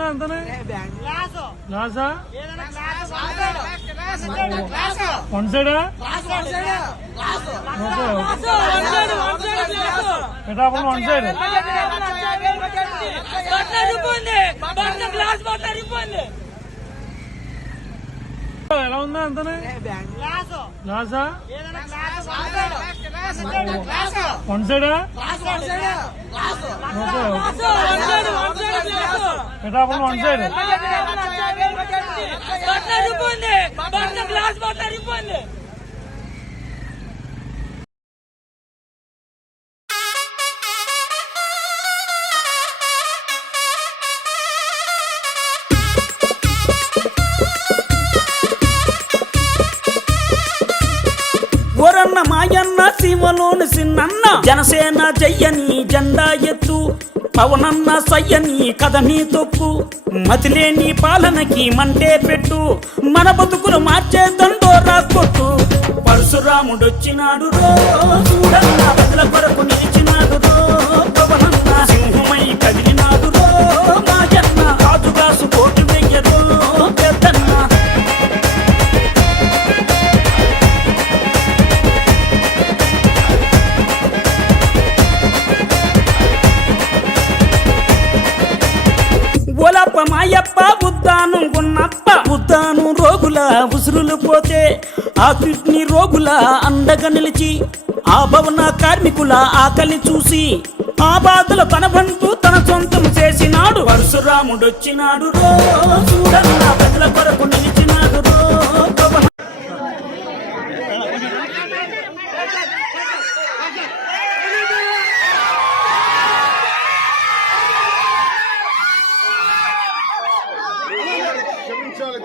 ఉందా అంతనే గ్లాసా వన్ సైడా పిఠాపురం వన్ సైడ్ ఎలా ఉందా అంతనే గ్లాసా వన్ సైడా పిఠాపురం వన్ సైడ్ ఓరన్న మాయన్న సీమలోని సిన్నన్న జనసేన జయ్యని జెండా ఎత్తు పవనన్న సయ్యని కథని తొక్కు మతిలేని పాలనకి మంటే పెట్టు మన బతుకులు మార్చే దండోరా కొట్టు పరశురాముడొచ్చినాడు రో చూడన్న బదుల కొరకు నిలిచినాడు రో పవనన్న సింహమై కదిలినాడు రో మాయన్న రాజుగాసు కోటి వెయ్యరో పెద్దన్న ఓలప్ప మాయప్ప ఉద్దానం గున్నప్ప ఉద్దానం రోగుల ఉసురులు పోతే ఆ కిడ్నీ రోగుల అండగా నిలిచి ఆ భవన కార్మికుల ఆకలి చూసి ఆ బాధలు తన బంధు తన సొంతం చేసినాడు పరశురాముడొచ్చినాడు రో చూడన్న ప్రజల కొరకు నిలిచినాడు రో పవన క్షమించాలి